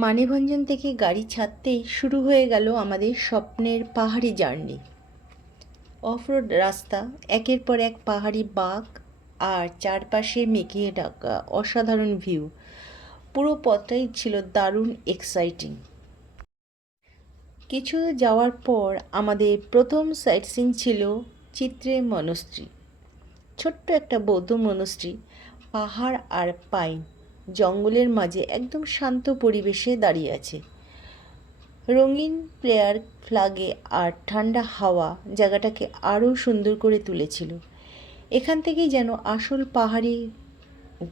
মানেভঞ্জন থেকে গাড়ি ছাড়তেই শুরু হয়ে গেল আমাদের স্বপ্নের পাহাড়ি জার্নি। অফরোড রাস্তা, একের পর এক পাহাড়ি বাঁক আর চারপাশে মেঘে ঢাকা অসাধারণ ভিউ। পুরো পথটাই ছিল দারুণ এক্সাইটিং। কিছু যাওয়ার পর আমাদের প্রথম সাইট সিন ছিল চিত্রে মনস্ট্রি। ছোট্ট একটা বৌদ্ধ মনস্ট্রি, পাহাড় আর পাইন জঙ্গলের মাঝে একদম শান্ত পরিবেশে দাঁড়িয়ে আছে। রঙিন প্লেয়ার ফ্ল্যাগে আর ঠান্ডা হাওয়া জায়গাটাকে আরও সুন্দর করে তুলেছিল। এখান থেকেই যেন আসল পাহাড়ি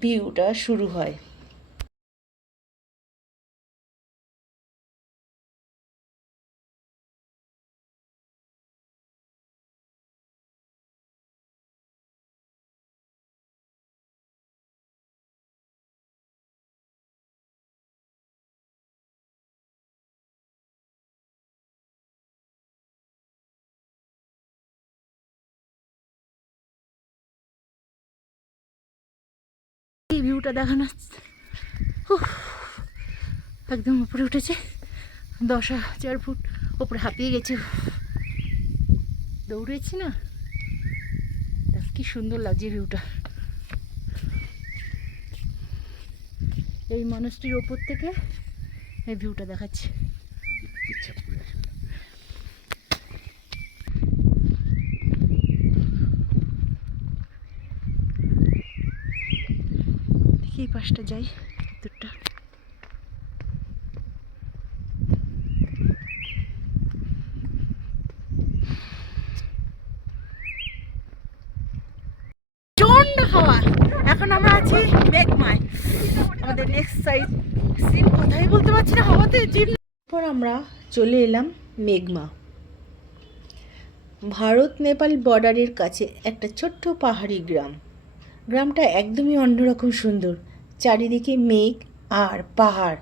ভিউটা শুরু হয়। এই ভিউটা দেখানো একদম উপরে উঠেছে, 10,000 ফুট উপরে, হাঁপিয়ে গেছে। দৌড়েছি না, কি সুন্দর লাগছে ভিউটা। এই মানুষটির ওপর থেকে এই ভিউটা দেখাচ্ছে। এই পাশটা যাই, ভিতরটা প্রচন্ড হাওয়া। এখন আমরা আছি মেঘমায়। আমাদের নেক্সট সাইড সিন কথাই বলতে পারছি না, হাওয়াতে জিম। পর আমরা চলে এলাম মেঘমা। ভারত নেপাল বর্ডারের কাছে একটা ছোট্ট পাহাড়ি গ্রাম। গ্রামটা একদমই অন্যরকম সুন্দর, চারিদিকে মেঘ আর পাহাড়,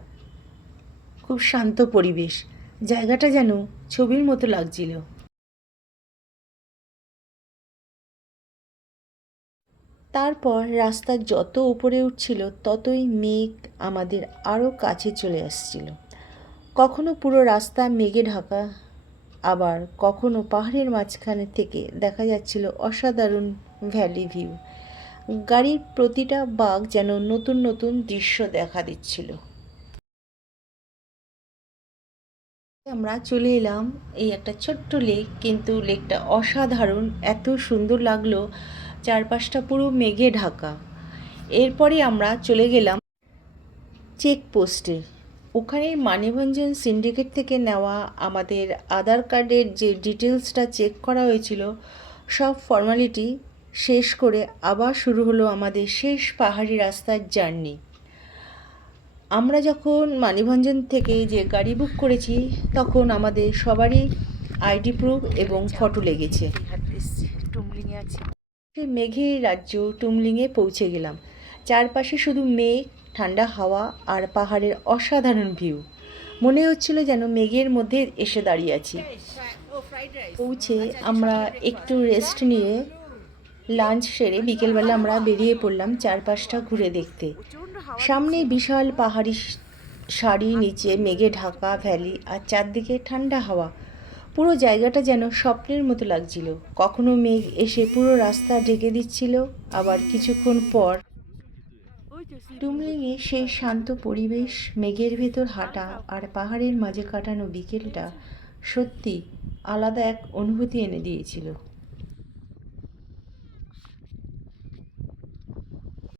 খুব শান্ত পরিবেশ। জায়গাটা যেন ছবির মতো লাগছিল। তারপর রাস্তা যত উপরে উঠছিল ততই মেঘ আমাদের আরও কাছে চলে আসছিল। কখনো পুরো রাস্তা মেঘে ঢাকা, আবার কখনো পাহাড়ের মাঝখানে থেকে দেখা যাচ্ছিল অসাধারণ ভ্যালি ভিউ। গাড়ির প্রতিটা বাঁক যেন নতুন নতুন দৃশ্য দেখা দিচ্ছিল। আমরা চলে এলাম এই একটা ছোট্ট লেক, কিন্তু লেকটা অসাধারণ, এত সুন্দর লাগলো, চারপাশটা পুরো মেঘে ঢাকা। এরপরে আমরা চলে গেলাম চেকপোস্টে। ওখানে মানেভঞ্জন সিন্ডিকেট থেকে নেওয়া আমাদের আধার কার্ডের যে ডিটেলসটা চেক করা হয়েছিল, সব ফর্মালিটি শেষ করে আবার শুরু হলো আমাদের শেষ পাহাড়ি রাস্তার জার্নি। আমরা যখন মানিভঞ্জন থেকে যে গাড়ি বুক করেছি তখন আমাদের সবারই আইডি প্রুফ এবং ফটো লেগেছে। সেই মেঘের রাজ্য টুমলিংয়ে পৌঁছে গেলাম। চারপাশে শুধু মেঘ, ঠান্ডা হাওয়া আর পাহাড়ের অসাধারণ ভিউ। মনে হচ্ছিল যেন মেঘের মধ্যে এসে দাঁড়িয়ে আছি। পৌঁছে আমরা একটু রেস্ট নিয়ে লাঞ্চ সেরে বিকেলবেলা আমরা বেরিয়ে পড়লাম চারপাশটা ঘুরে দেখতে। সামনে বিশাল পাহাড়ি সারি, নিচে মেঘে ঢাকা ভ্যালি আর চারদিকে ঠান্ডা হাওয়া। পুরো জায়গাটা যেন স্বপ্নের মতো লাগছিল। কখনো মেঘ এসে পুরো রাস্তা ঢেকে দিচ্ছিল, আবার কিছুক্ষণ পর টুমলিংয়ে সেই শান্ত পরিবেশ, মেঘের ভেতর হাঁটা আর পাহাড়ের মাঝে কাটানো বিকেলটা সত্যি আলাদা এক অনুভূতি এনে দিয়েছিল।